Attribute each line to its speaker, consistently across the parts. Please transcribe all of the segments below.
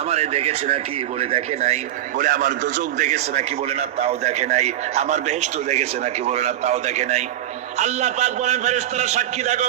Speaker 1: আমারে দেখেছে নাকি বলে দেখে নাই? বলে, আমার দোজক দেখেছে নাকি বলে না, তাও দেখে নাই। আমার বেহেস্ত দেখেছে নাকি বলে না, তাও দেখে নাই। আল্লাহ পাক বলেন, ফেরেশতারা সাক্ষী থাকো।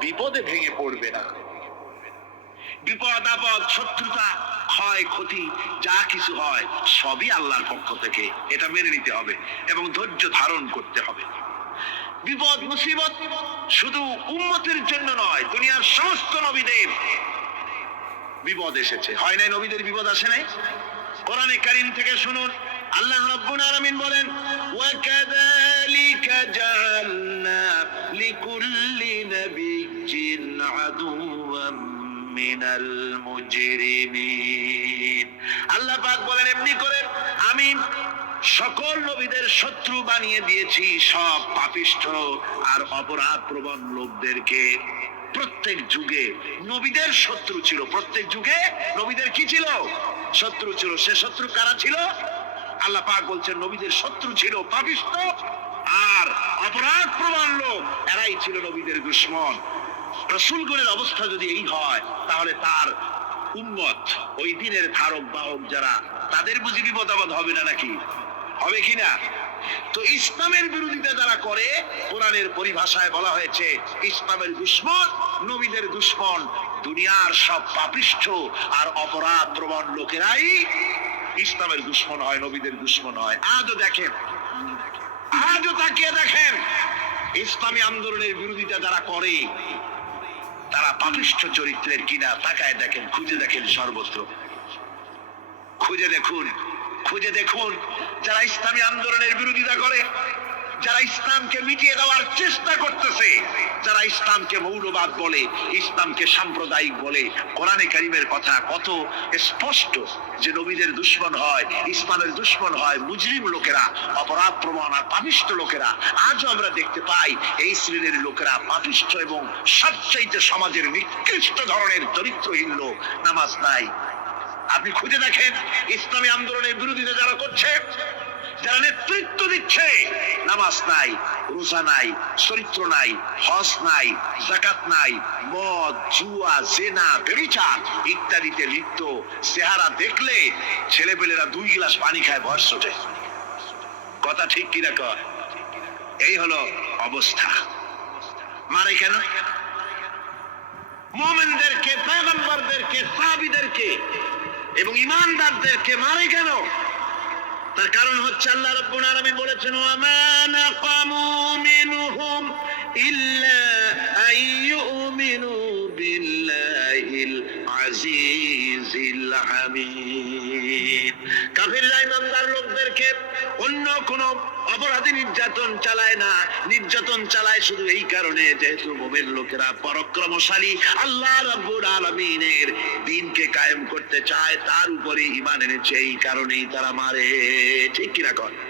Speaker 1: বিপদে ভেঙে পড়বে না। বিপদ, আপদ, শত্রুতা, ক্ষয়, ক্ষতি, যা কিছু হয়, সবই আল্লাহর পক্ষ থেকে। এটা মেনে নিতে হবে এবং ধৈর্য ধারণ করতে হবে। বিপদ, মুসিবত শুধু উম্মতের জন্য নয়, দুনিয়ার সমস্ত নবীদের। বিপদ এসেছে। হয় নাই নবীদের বিপদ আসে নাই? কোরআনে কারিম থেকে শুনুন। আল্লাহ রাব্বুল আলামিন বলেন, ওয়া কাযালিকা জাআলনা লিকুল্লি নাবিয়্যিন আদুওয়াম মিনাল মুজরিমিন আল্লাহ পাক বলেন, এমনি করে আমি সকল নবীদের শত্রু বানিয়ে দিয়েছি, সব পাপিষ্ঠ আর অপরাধ প্রবণ লোকদেরকে। প্রত্যেক যুগে নবীদের শত্রু ছিল। প্রত্যেক যুগে নবীদের কি ছিল? শত্রু ছিল। সে শত্রু কারা ছিল? আল্লাহ পাক বলছেন, নবীদের শত্রু ছিল পাপিষ্ঠ আর অপরাধ প্রবণ লোক। এরাই ছিল নবীদের দুশ্মন। রসুলগণের অবস্থা যদি এই হয়, তাহলে তার উম্মত ওই দিনের ধারক বাহক যারা, তাদের বুঝি বিপদাবাদ হবে না নাকি? হবে কিনা তো ইসলামের বিরোধিতা যারা করে, কোরআনের পরিভাষায় বলা হয়েছে, ইসলামের দুশ্মন, নবীদের দুশ্মন, দুনিয়ার সব পাপিষ্ঠ আর অপরাধ প্রবণ লোকেরাই ইসলামের দুশ্মন হয়, নবীদের দুশ্মন হয়। আজও দেখেন, আজও তাকিয়ে দেখেন, ইসলামী আন্দোলনের বিরোধিতা যারা করে তারা পাপিষ্ঠ চরিত্রের কিনা তাকায় দেখেন, খুঁজে দেখেন সর্বত্র। খুঁজে দেখুন খুঁজে দেখুন যারা ইসলামী আন্দোলনের বিরোধিতা করে। যারা ইসলামকে মিটিয়ে দেওয়ার চেষ্টা করতেছে, যারা ইসলামকে মৌলবাদ বলে, ইসলামকে সাম্প্রদায়িক বলে, কোরআনে কারিমের কথা কত স্পষ্ট যে নবীদের দুশ্মন হয়, ইসলামের দুশ্মন হয় মুজরিম লোকেরা, অপরাধ প্রমাণ আর পাপিষ্ঠ লোকেরা। আজও আমরা দেখতে পাই এই শ্রেণির লোকেরা পাপিষ্ঠ এবং সবচাইতে সমাজের নিকৃষ্ট ধরনের চরিত্রহীন লোক। নামাজ নাই আপনি খুঁজে দেখেন, ইসলামী আন্দোলনের বিরোধিতা যারা করছে, যারা নেতৃত্ব দিচ্ছে, নামাজ নাই, রোজা নাই, চরিত্র নাই, হজ নাই জাকাত নাই, মদ, জুয়া, জেনা, বেবিচার ইত্যাদিতে লিপ্ত, চেহারা দেখলে ছেলেপেলেরা দুই গ্লাস পানি খায়, ভর ওঠে কথা ঠিক কিনা কয়? এই হলো অবস্থা। মারে কেন? মোমেনদেরকে, পয়গম্বরদেরকে সাহাবীদেরকে এবং ইমানদারদেরকে মারে কেন? তার কারণ হচ্ছে আল্লাহ রব্বুল আলামিন বলেছেন ওয়া মা নাকামু মিনহুম ইল্লা আইয়ুমিনু বিল্লাহিল লোকদেরকে অন্য কোন অপরাধী নির্যাতন চালায় না। নির্যাতন চালায় শুধু এই কারণে যেহেতু মোমের লোকেরা পরাক্রমশালী, আল্লাহ দিনকে কায়েম করতে চায়, তার উপরে ঈমান এনেছে, এই কারণেই তারা মারে। ঠিক কিনা কর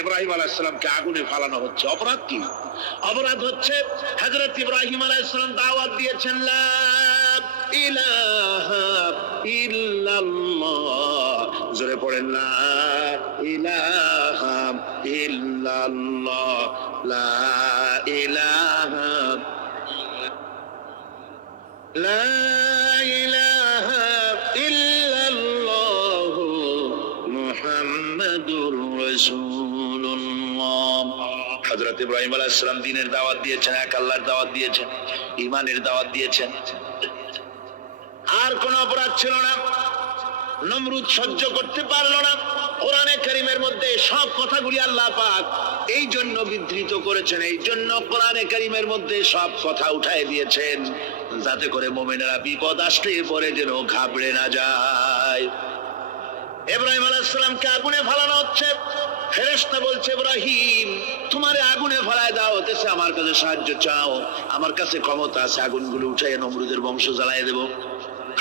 Speaker 1: ইব্রাহিম আলাইসালামকে আগুনে ফালানো হচ্ছে। অপরাধ কি? অপরাধ হচ্ছে হজরত ইব্রাহিম আলাইসালাম দাওয়াত দিয়েছেন জোরে পড়েন না ইলাহা ইল্লাল্লাহ। হজরত ইব্রাহিম আলাহিসাম দিনের দাওয়াত দিয়েছেন, এক আল্লাহর দাওয়াত দিয়েছেন ইমানের দাওয়াত দিয়েছেন। আর কোন অপরাধ ছিল না। নমরুদ সহ্য করতে পারল না। কোরআনে করিমের মধ্যে সব কথাগুলি আল্লাহ পাক এই জন্য বিধৃত করেছেন এই জন্য কোরআনে করিমের মধ্যে সব কথা উঠায় দিয়েছেন, যাতে করে মোমেনেরা বিপদ আসলে পরে যেন ঘাবড়ে না যায়। এব্রাহিম আলাইসালামকে আগুনে ফালানো হচ্ছে। ফেরেশতা বলছে, ইব্রাহিম, তোমার আগুনে ফালায় দাও হতেছে আমার কাছে সাহায্য চাও। আমার কাছে ক্ষমতা আছে, আগুনগুলো উঠাই নমরুদের বংশ জ্বালায় দেব।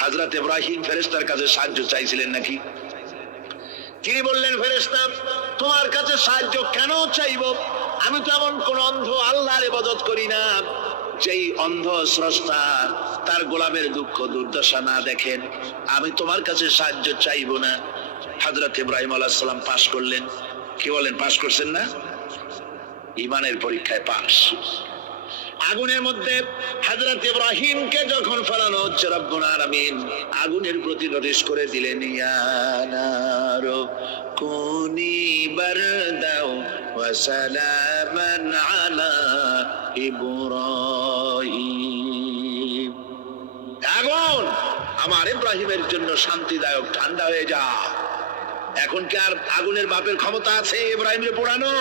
Speaker 1: হাজরত ইব্রাহিম ফেরেস্তার কাছে সাহায্য চাইছিলেন নাকি? তিনি বললেন, ফেরেশতা, তোমার কাছে সাহায্য কেন চাইব? আমি তো এমন কোন অন্ধ আল্লাহর ইবাদত করি না। যেই অন্ধ স্রষ্টা তার গোলামের দুঃখ, দুর্দশা না দেখেন, আমি তোমার কাছে সাহায্য চাইব না। হযরত ইব্রাহিম আলাইহিস সালাম পাশ করলেন। কি বলেন পাশ করছেন না? ইমানের পরীক্ষায় পাশ আগুনের মধ্যে হযরত ইব্রাহিমকে যখন ফেলানো হচ্ছে, রব্বুল আলামিন আগুনের প্রতি নোটিশ করে দিলেন, ইয়া নারু, কুনি বারদাও ওয়া সালামান আলা ইব্রাহিম। আগুন! আমার ইব্রাহিমের জন্য শান্তিদায়ক ঠান্ডা হয়ে যা। এখন কি আর আগুনের বাপের ক্ষমতা আছে ইব্রাহিমের পোড়ানো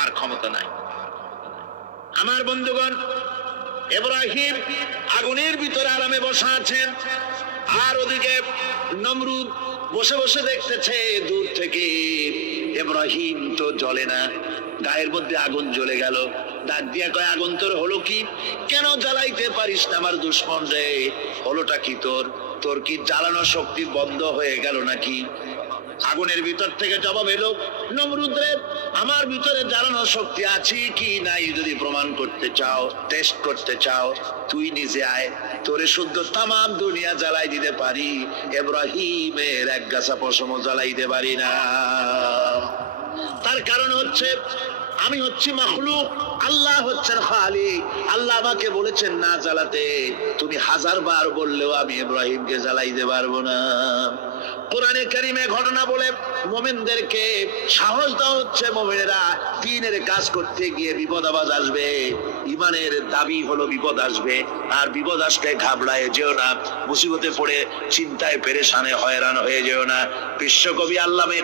Speaker 1: আর ক্ষমতা নাই। আমার বন্ধুগণ এব্রাহিম আগুনের ভিতরে আরামে বসা আছেন, আর ওদিকে নমরুদ বসে বসে দেখতেছে, দূর থেকে এব্রাহিম তো জ্বলে না, গায়ের মধ্যে আগুন জ্বলে গেল। ডাক দিয়া কয়, আগুন তোর হলো কি? কেন জ্বালাইতে পারিস না আমার দুশ্মন রে? হলোটা কি তোর? তোর কি জ্বালানো শক্তি বন্ধ হয়ে গেল নাকি? আগুনের ভিতর থেকে জবাব এলো নমরুদ্রে আমার ভিতরে জ্বালানো শক্তি আছে কি নাই যদি প্রমাণ করতে চাও টেস্ট করতে চাও? তুই নিজে আয়, তোরে শুদ্ধ তামাম দুনিয়া জ্বালাই দিতে পারি, এব্রাহিমের এক গাছা পশম জ্বালাইতে পারি না। তার কারণ হচ্ছে, আমি হচ্ছি মাখলুক, আল্লাহ হচ্ছেন খালি আল্লাহ আমাকে বলেছেন না জ্বালাতে, তুমি হাজার বার বললেও আমি ইব্রাহিমকে জ্বালাইতে পারব না। কোরআনে কারিমে ঘটনা বলে মোমেনদেরকে সাহস দেওয়া হচ্ছে, মোমেনেরা দিনের কাজ করতে গিয়ে বিপদ আবাজ আসবে। ইমানের দাবি হলো বিপদ আসবে, আর বিপদ আসলে ঘাবড়ায় যেও না, মুসিবতে পড়ে চিন্তায় পেরেশানে হয়রান হয়ে যেও না। বিশ্বকবি আল্লামে